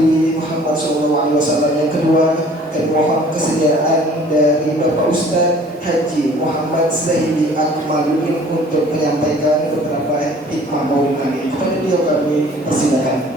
Nabi Muhammad SAW. Yang kedua, kami mohon kesediaan dari Bapak Ustadz Haji Muhammad Zahidi Akmaluddin untuk menyampaikan beberapa hikmah maulid Nabi. Kepada beliau kami persilakan.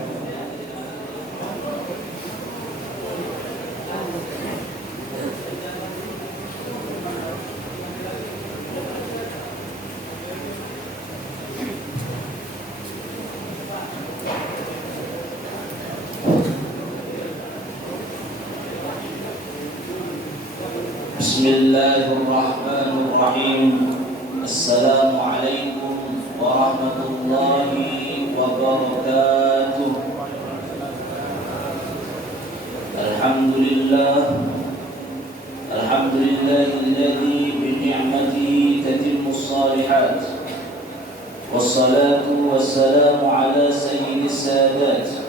Bismillahirrahmanirrahim. Assalamualaikum warahmatullahi wabarakatuh. Alhamdulillahilladzi bi ni'matihi tatimmus shalihat. Wassalatu wassalamu ala sayyidis sadat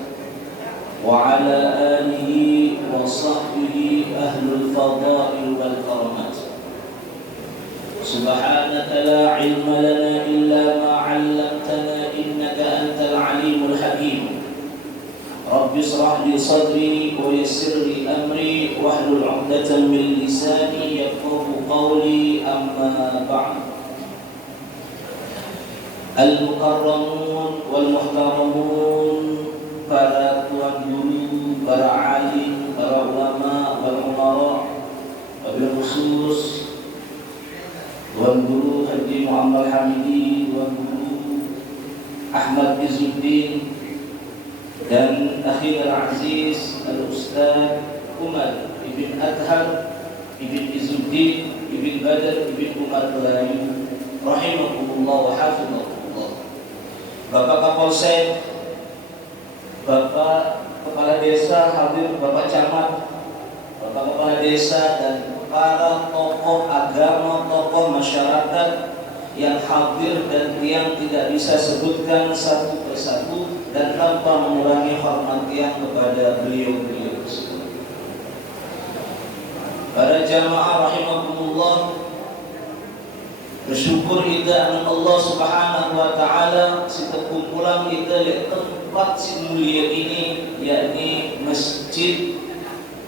wa ala alihi wa sahbihi ahlul fadail wal karamat. Subhanaka la ilma lana illa ma 'allamtana innaka antal alimul hakim. Rabbi ishrah li sadri wa yassir li amri wahlul 'uqdatam min lisani yafqahu qawli, amma ba'd. Al-mukarramun wal muhtaramun, para tuan guru, para alim, para ulama, para umara, wabil khusus Tuan Guru Haji Muhammad Hamidi, Tuan Guru Ahmad Izzuddin, dan akhir al-aziz al-Ustaz Umar Ibn Adhar Ibn Izzuddin Ibn Badar Ibn Umar Layu rahimahumullah wa hafizahumullah. Bapak Kapolsek, Bapak Kepala Desa hadir, Bapak Camat, Bapak Kepala Desa, dan para tokoh agama, tokoh masyarakat yang hadir dan yang tidak bisa sebutkan satu persatu dan tanpa mengurangi hormat yang kepada beliau-beliau tersebut. Para jamaah rahimakumullah, bersyukur kita anak Allah Subhanahu wa taala kita kumpulan kita di tempat si mulia ini, yakni Masjid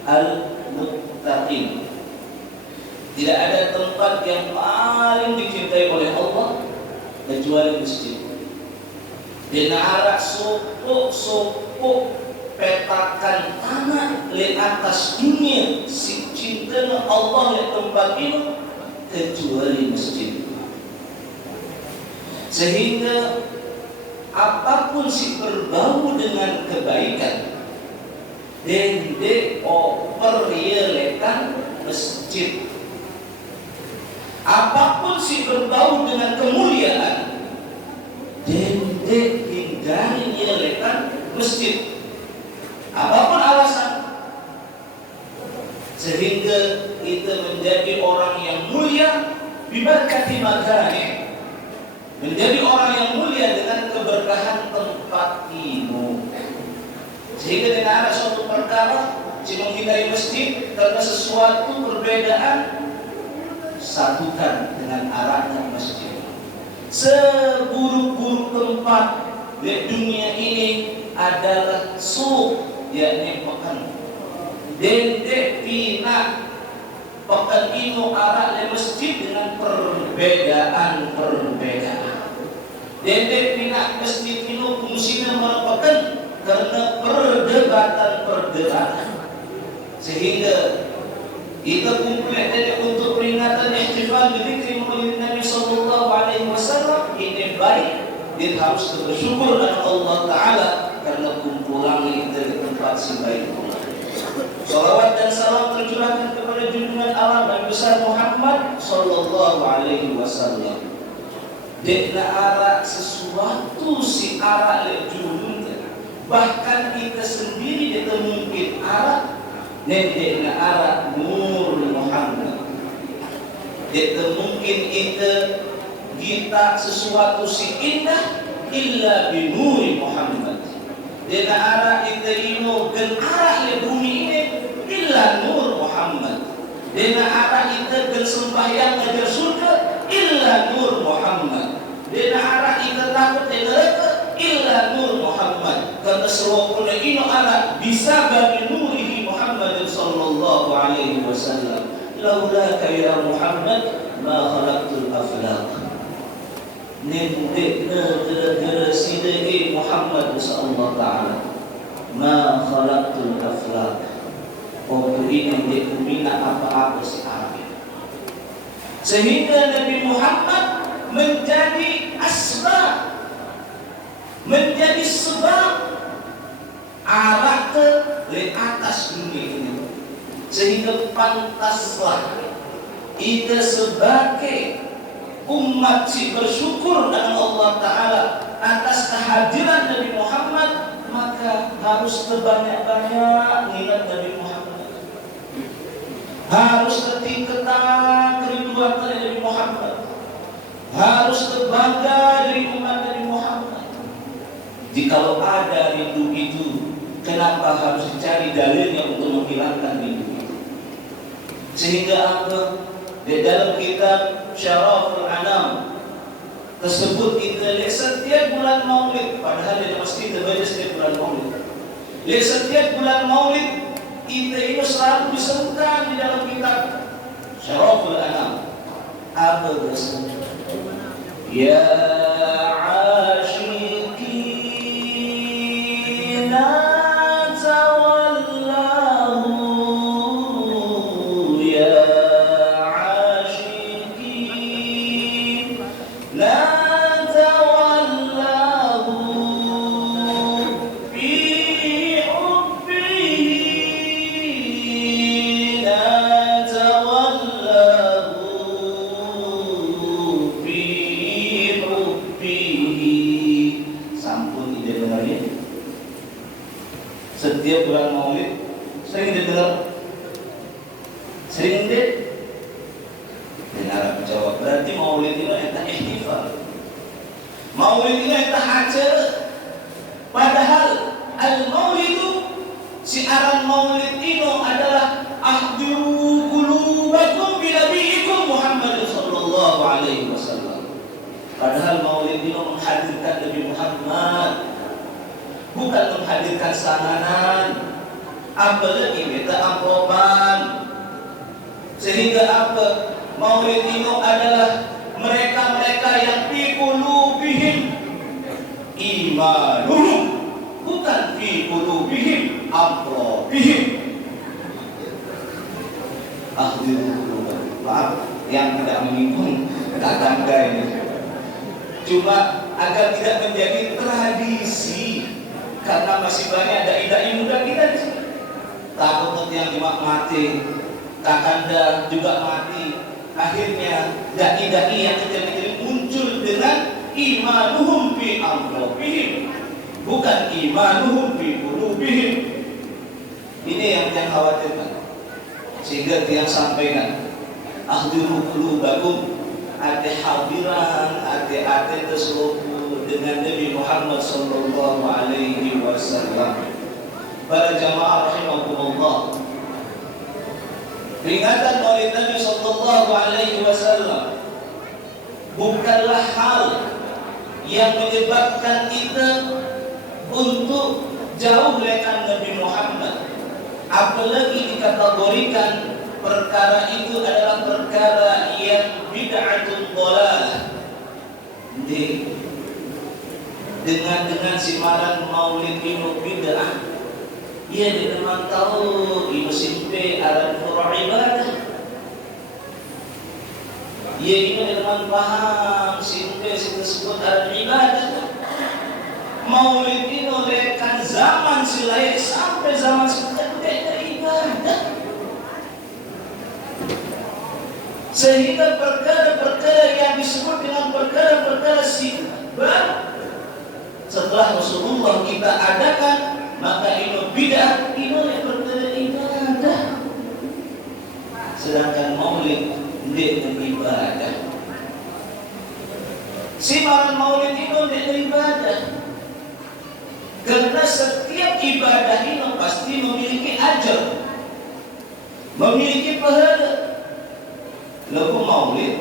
Al-Muttaqin. Tidak ada tempat yang paling dicintai oleh Allah kecuali masjid. Di nara sopok petakan tanah di atas dunia si cinta Allah yang tempat ini kecuali masjid. Sehingga apapun si berbau dengan kebaikan dende perlielekan masjid. Apapun si berbau dengan kemuliaan dende hindari lielekan masjid. Apapun alasan, sehingga kita menjadi orang yang mulia biberkati makane, menjadi orang yang mulia dengan keberkahan tempat ilmu. Sehingga dengan ada suatu perkara si menghindari masjid karena sesuatu perbedaan, satukan dengan arahnya masjid. Seburuk-buruk tempat di dunia ini adalah suq, yakni pekan. Dende pina pekan ino arah di masjid dengan perbedaan. Dende pina masjid ino fungsinya merupakan karena perdebatan. Sehingga kita kumpul dari untuk peringatan ihtifal dzikri maulid Nabi sallallahu alaihi wasallam ini baik. Kita harus bersyukur kepada Allah taala karena kumpulan kita di tempat sebaik ini. Salawat dan salam tercurahkan kepada junjungan alam Nabi besar Muhammad sallallahu alaihi wasallam. Dekna arah sesuatu si arah lejulun, bahkan kita sendiri kita mungkin arah nekna arah nur Muhammad. Kita mungkin kita sesuatu si indah illa binuri Muhammad. Dena arah kita ino gen arah le bumi ini illa nur Muhammad. Dena arah kita gen sembahyang ngajar surga illa nur Muhammad. Dena arah kita takut neraka illa nur Muhammad. Kata sewakuna ino anak bisa bagi nurihi Muhammad sallallahu alaihi wasallam. Laulaka ya Muhammad ma khalaqtul aflaq. Nindik negara sidai Muhammad sallallahu taala. Ma khalaqtul aflaq. Waktu ini dia kumina apa-apa si Arab. Sehingga Nabi Muhammad menjadi asbab, menjadi sebab arah ke atas dunia ini. Sehingga pantaslah kita sebagai umat si bersyukur dengan Allah Ta'ala atas kehadiran Nabi Muhammad, maka harus terbanyak-banyak ingat Nabi Muhammad, harus ketingkatan kerinduan dari Nabi Muhammad, harus terbangga dari umat Nabi Muhammad. Jikalau ada rindu itu, kenapa harus dicari dalilnya untuk menghilangkan rindu itu? Sehingga apa? Di dalam kitab Syaraful Anam tersebut kita lihat setiap bulan Maulid, padahal dia mesti terbaca setiap bulan Maulid. Lihat setiap bulan Maulid kita itu selalu diserukan di dalam kitab Syaraful Anam. Apa berseru? Ya asyiqina setiap bulan Maulid sering didengar, sering dengar jawab. Berarti Maulid itu entah ihtifal, Maulid itu entah acara. Padahal al-Maulidu, siaran Maulid itu adalah ahdiru qulubakum bi nabiyikum Muhammad sallallahu alaihi wasallam. Padahal Maulid itu menghadirkan Nabi Muhammad, bukan menghadirkan sanganan, apalagi minta amplopan. Sehingga apa? Maulid itu adalah mereka-mereka yang fi qulubihim imanuhum, bukan fi qulubihim amplopihim. Maaf yang tidak menyinggung tetangga ini, cuma agar tidak menjadi tradisi. Karena masih banyak dai-dai muda kita di sini. Takut yang cuma mati, kakanda juga mati. Akhirnya dai-dai yang kecil-kecil muncul dengan imanuhum fi amrobihim, bukan imanuhum fi qulubihim. Ini yang khawatirkan. Sehingga dia sampaikan, ahdiru qulubakum, ada hadiran, ada tersebut dengan Nabi Muhammad sallallahu alaihi wasallam. Para jamaah rahimakumullah, peringatan oleh Nabi sallallahu alaihi wasallam bukanlah hal yang menyebabkan kita untuk jauh lekan Nabi Muhammad, apalagi dikategorikan perkara itu adalah perkara yang bid'atun dhalalah. Dengan simaran Maulid ini bid'ah, ia memang tahu ini simpe aran furu' ibadah. Ia ini memang paham simpe disebut aran ibadah. Maulid ini lekan zaman silai sampai zaman sekarang ibadah. Sehingga perkara-perkara yang disebut dengan perkara-perkara sifat setelah Rasulullah kita adakan, maka itu bid'ah, itu perkara ibadah. Sedangkan Maulid tidak ibadah. Simaran Maulid itu tidak ibadah. Karena setiap ibadah itu pasti memiliki ajar, memiliki pahala. Lalu Maulid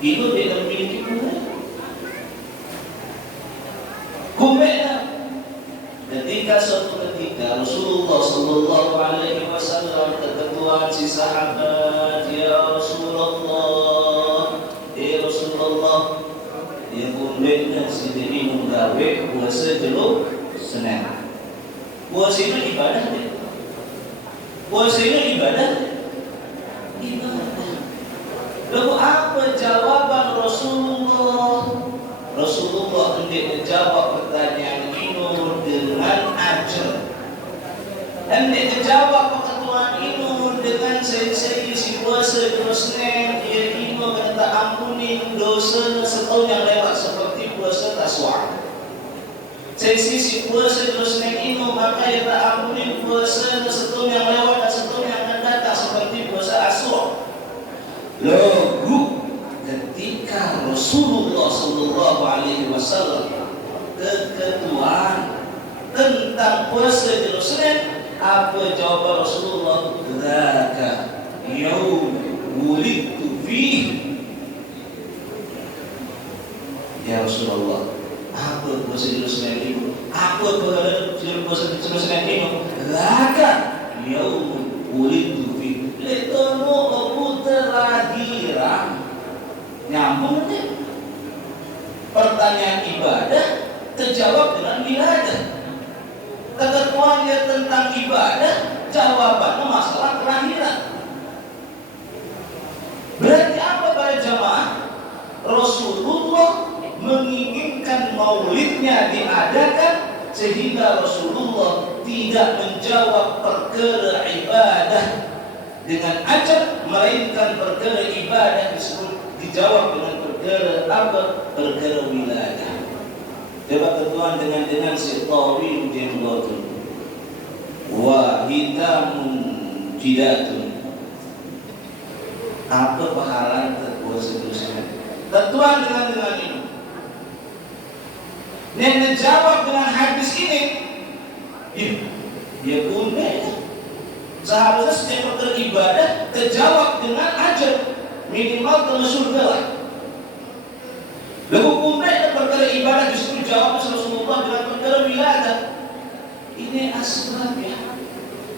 itu tidak memiliki pahala. Hingga suatu ketika Rasulullah Sallallahu Alaihi Wasallam ketemuan si sahabat, ya Rasulullah, dia pundeknya si diri menggawe puasa jeluk senang. Puasa itu ibadah deh. Puasa itu ibadah. Lalu apa jawaban Rasulullah? Rasulullah hendak menjawab pertanyaan ini dengan ajar. Hendak menjawab perkataan ini dengan saya si puasa terusnya dia ini minta ampuni dosa setahun yang lewat seperti puasa tasawuf. Si puasa terusnya ini maka dia tak ampuni puasa setahun yang lewat dan setahun yang akan datang seperti puasa Asyura. Lalu ketika Rasulullah Sallallahu Alaihi Wasallam keketuaan tentang puasa Jerusalem, apa jawaban Rasulullah? Dzaka yaum wulidtu fihi. Ya Rasulullah, apa puasa Jerusalem itu? Apa puasa Jerusalem itu? Dzaka yaum wulidtu fihi. Letemu aku terakhir. Nyambung deh. Pertanyaan ibadah terjawab dengan wiladah. Ketentuan dia tentang ibadah, jawabannya masalah kelahiran. Berarti apa para jamaah? Rasulullah menginginkan maulidnya diadakan sehingga Rasulullah tidak menjawab perkara ibadah dengan ajar, melainkan perkara ibadah dijawab dengan perkara apa? Perkara wiladah. Coba ketuan dengan si tawil jenggot wa hitamun jidatun. Apa pahala terpuasa seterusnya? Ketuan dengan ini. Dan menjawab dengan hadis ini, dia pun seharusnya setiap perkara ibadah terjawab dengan ajar, minimal ke surga lah. Lalu kemudian perkara ibadah justru jawab Rasulullah dengan perkara wiladah. Ini asbab ya.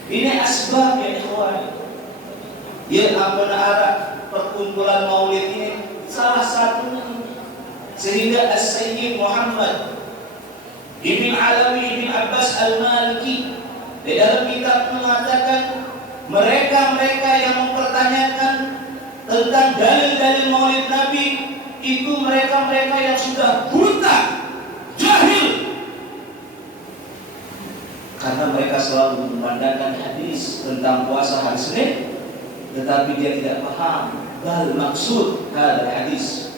Ini asbab ya ikhwan. Ya ampun arah perkumpulan maulid ini salah satunya. Sehingga As-Sayyid Muhammad Ibn Alawi Ibn Abbas Al-Maliki di dalam kitab mengatakan mereka yang mempertanyakan tentang dalil-dalil maulid Nabi itu mereka yang sudah buta, jahil, karena mereka selalu memandangkan hadis tentang puasa hari Senin, tetapi dia tidak paham bal maksud hadis.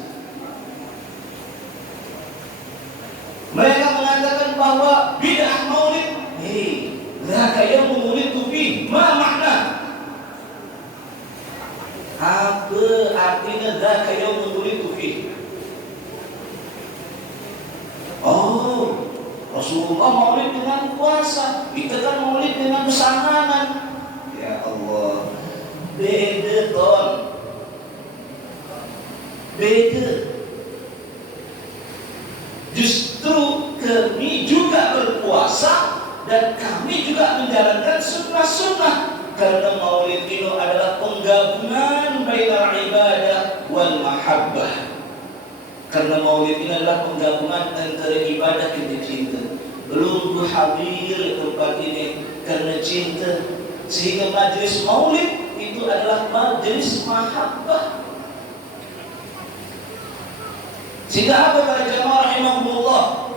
Mereka mengatakan bahwa bid'ah maulid, dzaka yaumul wulidtu fihi, ma makna? Apa artinya dzaka yaumul wulidtu fihi? Oh, Rasulullah maulid dengan puasa, kita kan maulid dengan bersamanan. Ya Allah, beda ton, beda. Justru kami juga berpuasa dan kami juga menjalankan sunnah-sunnah, karena maulid itu adalah penggabungan bainal ibadah wal mahabbah. Karena maulid ini adalah penggabungan antara ibadah dan cinta. Belum hadir tempat ini karena cinta, sehingga majlis maulid itu adalah majlis mahabbah. Sehingga apa para jamaah rahimahumullah,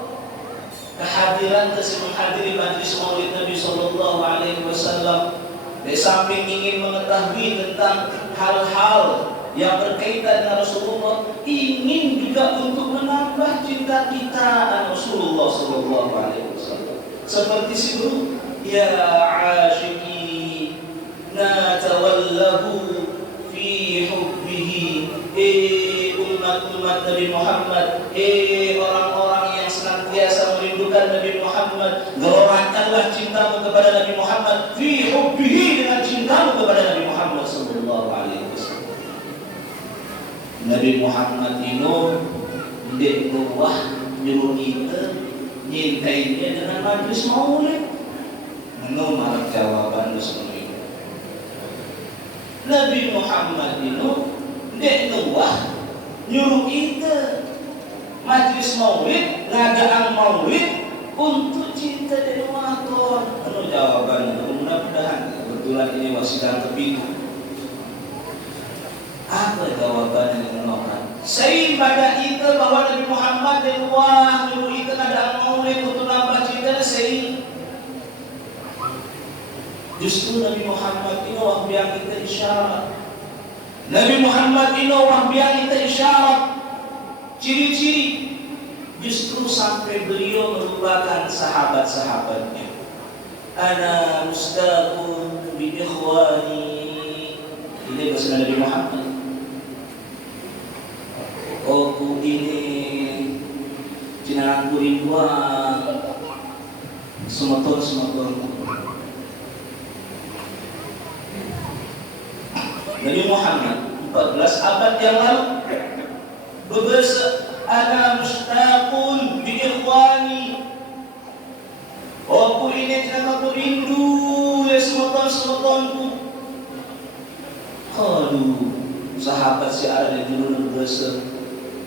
kehadiran tersebut menghadiri majlis maulid Nabi Sallallahu Alaihi Wasallam, di samping ingin mengetahui tentang hal-hal yang berkaitan dengan Rasulullah, ingin juga untuk menambah cinta kita dengan Rasulullah Sallallahu Alaihi Wasallam. Seperti situ, ya asyiki natawallahu fi hubbihi, umat Nabi Muhammad, orang-orang yang senantiasa merindukan Nabi Muhammad, gelorakanlah cintamu kepada Nabi Muhammad fi hubbihi, dengan cintamu kepada Nabi Muhammad sallallahu alaihi wasallam. Nabi Muhammad itu ndek Allah nyuruh kita nyintainya dengan majlis maulid. menurut jawaban Rasulullah. Nabi Muhammad itu dek nuwah nyuruh kita majlis maulid, ngadaan maulid untuk cinta dari motor. Anu jawaban mudah-mudahan kebetulan ini masih dalam tepiku. Apa jawaban yang menolak? Saya pada kita bahwa Nabi Muhammad dan wah nyuruh kita ngadaan maulid untuk nambah cinta saya. Justru Nabi Muhammad ini wahbiang kita isyarat. Nabi Muhammad ini wahbiang kita isyarat. Ciri-ciri justru sampai beliau merupakan sahabat-sahabatnya. Ana mustaqun bi ikhwani. Ini bahasa Nabi Muhammad. Aku ini cinanku ribuan semotor. Nabi Muhammad 14 abad yang lalu berbahasa ana mustaqun bi ikhwani. Aku ini cinta aku rindu ya semoton-semotonku. Aduh, sahabat si ada di dulu berbahasa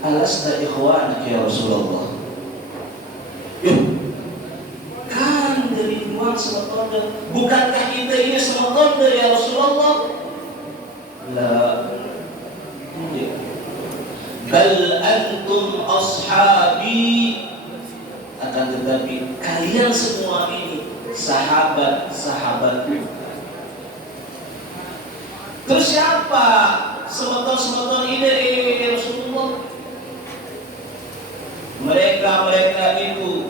alasna ikhwanak ya Rasulullah. Yuk, kan dari ruang semoton, bukankah kita ini semoton ya Rasulullah? La, bal antum ashabi. Akan tetapi kalian semua ini sahabat-sahabatku. Terus siapa semoton-semoton ini Rasulullah? Mereka itu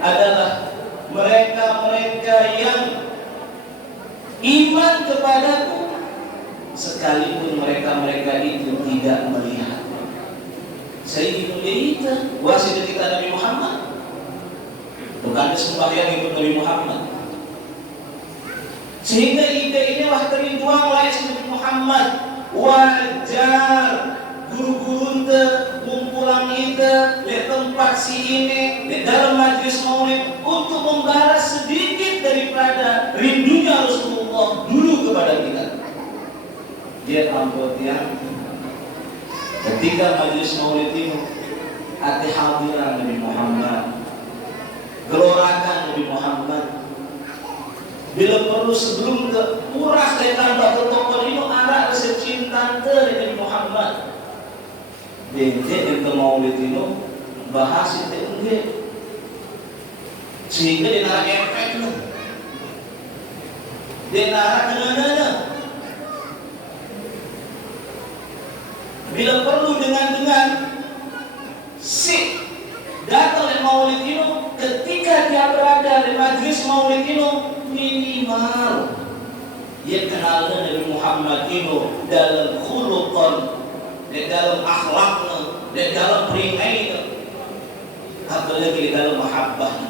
adalah mereka yang iman kepadaku sekalipun mereka itu tidak melihat. Sayyidul Ita wasit kita Nabi Muhammad, bukan sembahyang ikut Nabi Muhammad. Sehingga ide ini wah kerinduan lain Nabi Muhammad. Wajar guru-guru te kumpulan ide di tempat si ini di dalam majlis maulid untuk membalas sedikit daripada rindunya Rasulullah dulu kepada kita. Dia ampun ya. Ketika majlis maulid itu hati hadiran Nabi Muhammad, gelorakan Nabi Muhammad. Bila perlu sebelum ke murah lekan batu tokon itu ada secinta dari Nabi Muhammad. Dente itu maulid itu bahas itu enggak, sehingga dia nara efek lu, dia nara kenana. Bila perlu dengan si datang di maulid itu, ketika dia berada di majlis maulid itu minimal dia kenal Nabi Muhammad itu dalam khuluqan, di dalam akhlaknya, di dalam peringainya, apalagi di dalam mahabbahnya.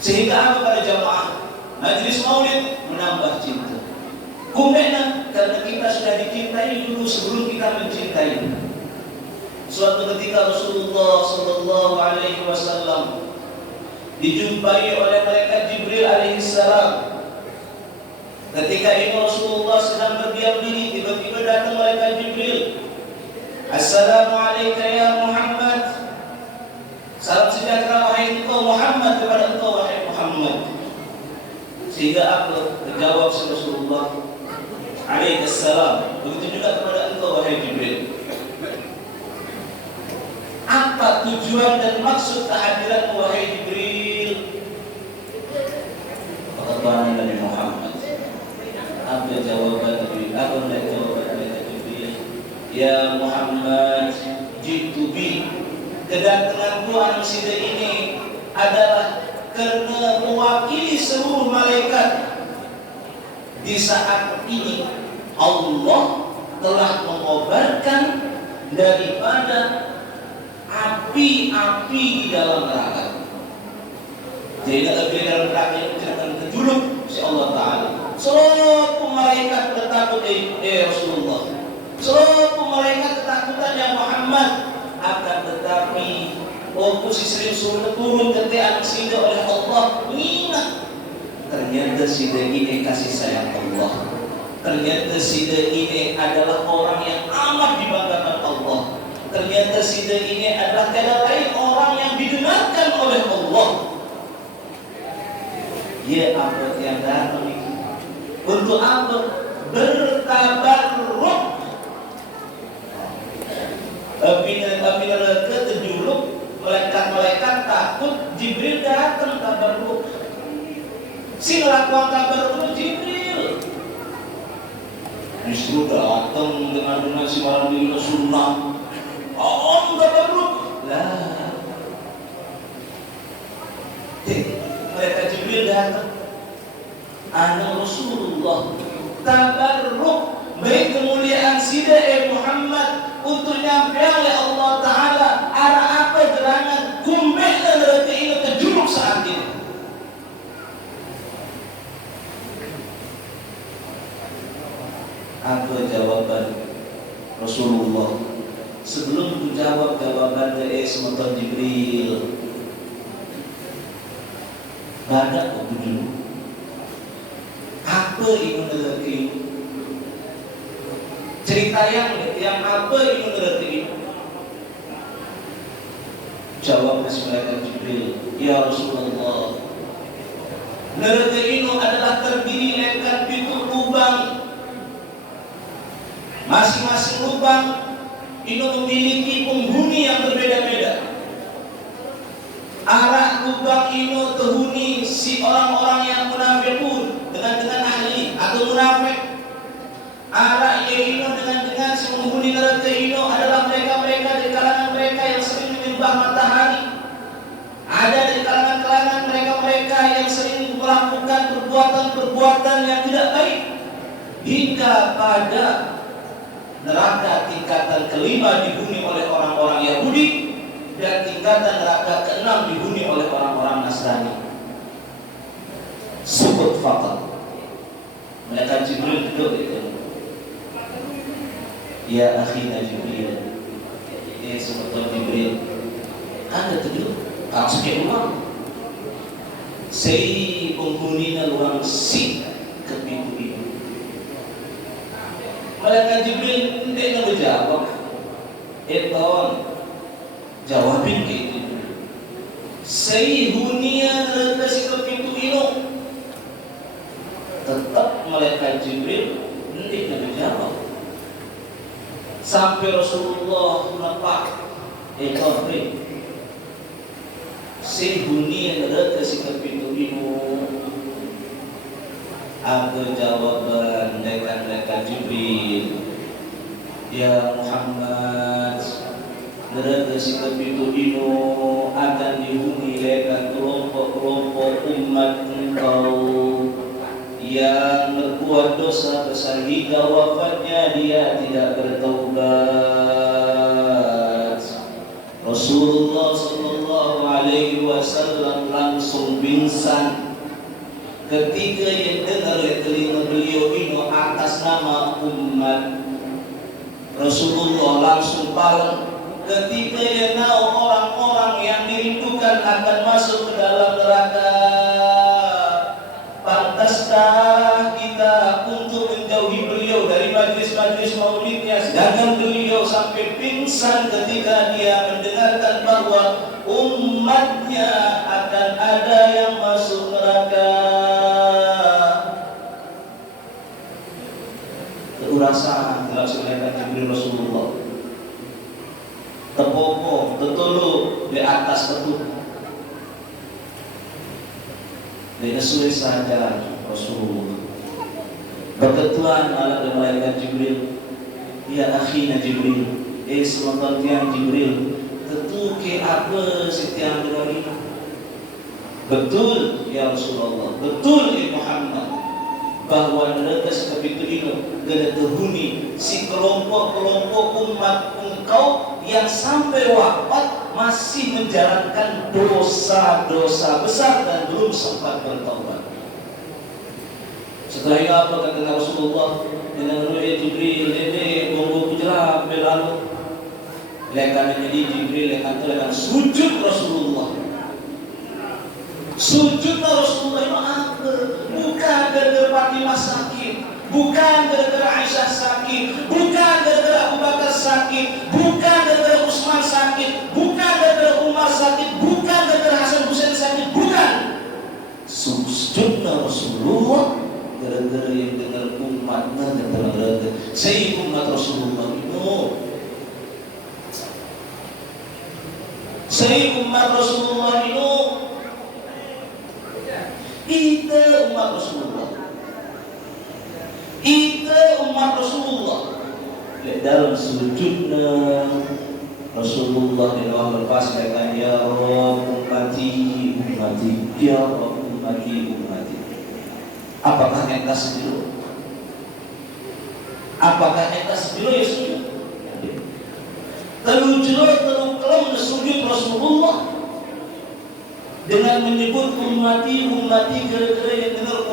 Sehingga apa pada jamaah majlis maulid menambah cinta. Kumena karena kita sudah dicintai dulu sebelum kita mencintai. Suatu ketika Rasulullah sallallahu alaihi wasallam dijumpai oleh malaikat Jibril alaihissalam. Ketika itu Rasulullah sedang berdiam diri, tiba-tiba datang malaikat Jibril. Assalamualaikum ya Muhammad. Salam sejahtera wahai engkau Muhammad kepada engkau wahai Muhammad. Sehingga apa? Terjawab Rasulullah alaihissalam. Begitu juga kepada engkau wahai Jibril. Apa tujuan dan maksud kehadiran wahai Jibril? Kata Nabi Muhammad. Apa jawaban Nabi? Apa jawaban Jibril? Ya Muhammad, jitu bi. Kedatanganku manusia ini adalah karena mewakili seluruh malaikat. Di saat ini Allah telah mengobarkan daripada api-api di dalam neraka. Jadi api di dalam neraka itu tidak akan terjuluk si Allah Ta'ala. Seluruh malaikat bertakut Rasulullah. Seluruh malaikat ketakutan yang Muhammad. Akan tetapi waktu si sering suruh turun ke anak sida oleh Allah, ingat ternyata sida ini kasih sayang Allah. Ternyata sida ini adalah orang yang amat dibanggakan Allah. Ternyata sida ini adalah tiada lain orang yang didengarkan oleh Allah. Dia apa yang datang itu? Untuk apa? Bertabarruk. Apabila terjuluk, malaikat-malaikat takut, Jibril datang tabarruk. Si ngelakukan tabarruk Jibril. Justru datang dengan si malam ini sunnah. Oh, tabarruk. Lah. Malaikat Jibril datang. Ana Rasulullah tabarruk baik kemuliaan sida Muhammad untuk nyampe oleh Allah Ta'ala arah apa gerangan kumbek dan reti ini terjuluk saat ini. Apa jawaban Rasulullah sebelum menjawab jawaban dari semoga Jibril badak aku dulu apa ini neraka cerita yang apa ini neraka ini? Jawab malaikat Jibril, ya Rasulullah, neraka ini adalah terdiri dari pintu lubang. Masing-masing lubang ini memiliki penghuni yang berbeda-beda. Arah lubang ini terhuni si orang-orang yang munafiqun dengan ahli atau munafik. Arah ini dengan si penghuni neraka ini adalah mereka-mereka di kalangan mereka yang sering menyembah matahari. Ada di kalangan mereka-mereka yang sering melakukan perbuatan-perbuatan yang tidak baik. Hingga pada neraka tingkatan kelima dihuni oleh orang-orang Yahudi dan tingkatan neraka keenam dihuni oleh orang-orang Nasrani. Sebut fakat malaikat Jibril duduk itu. Ya akhina Jibril, ya sebut Jibril, ada duduk aksnya uang. Saya penghuni luang si ke pintu itu. Malaikat Jibril tidak nak berjawab. Tolong jawabin ke itu. Saya hunia neraka si ke pintu itu. Tetap malaikat Jibril tidak nak berjawab. Sampai Rasulullah nampak Ibrahim si hunia neraka si ke pintu itu. Apa jawaban malaikat Jibril? Ya Muhammad, neraka si pintu itu akan dihuni oleh kelompok-kelompok umat engkau yang berbuat dosa besar hingga wafatnya dia tidak bertaubat. Rasulullah sallallahu alaihi wasallam langsung pingsan ketika yang dengar oleh telinga beliau ini atas nama umat. Rasulullah langsung paleng ketika yang tahu orang-orang yang dirindukan akan masuk ke dalam neraka. Pantaskah kita untuk menjauhi beliau dari majlis-majlis maulidnya, sedangkan beliau sampai pingsan ketika dia mendengarkan bahwa umatnya akan ada yang masuk neraka. Terasa dilaksanakan Jibril Rasulullah terpokok tertolong di atas betul. Dengan sesuai saja Rasulullah berketuan malah dengan malaikat Jibril. Ya akhina Jibril, semoga tiang Jibril, tentu ke apa setiap dengan ini? Betul ya Rasulullah, betul ya Muhammad, bahwa neraka seperti itu gada terhuni si kelompok-kelompok umat engkau yang sampai wafat masih menjalankan dosa-dosa besar dan belum sempat bertaubat. Setelah itu apa kata Rasulullah dengan ru'ya Jibril, ini monggo kujelah belalu lekan jadi Jibril lekan sujud Rasulullah. Sujud Rasulullah itu apa? Bukan gara-gara Fatimah sakit, bukan gara-gara Aisyah sakit, bukan gara-gara Abu Bakar sakit, bukan gara-gara Utsman sakit, bukan gara-gara Umar sakit, bukan gara-gara Hasan Husain sakit, bukan. Sujud Rasulullah gara-gara yang dengar umatnya gara-gara saya umat Rasulullah itu. Saya umat Rasulullah itu. Kita umat Rasulullah. Kita umat Rasulullah. Dalam sujudnya Rasulullah di bawah lepas dengan ya Rabb ummati ummati ya Rabb ummati ummati. Apakah enta sendiri? Apakah enta sendiri ya sujud? Terlalu jelas, terlalu kelam sujud Rasulullah dengan menyebut ummati ummati gara-gara yang dengar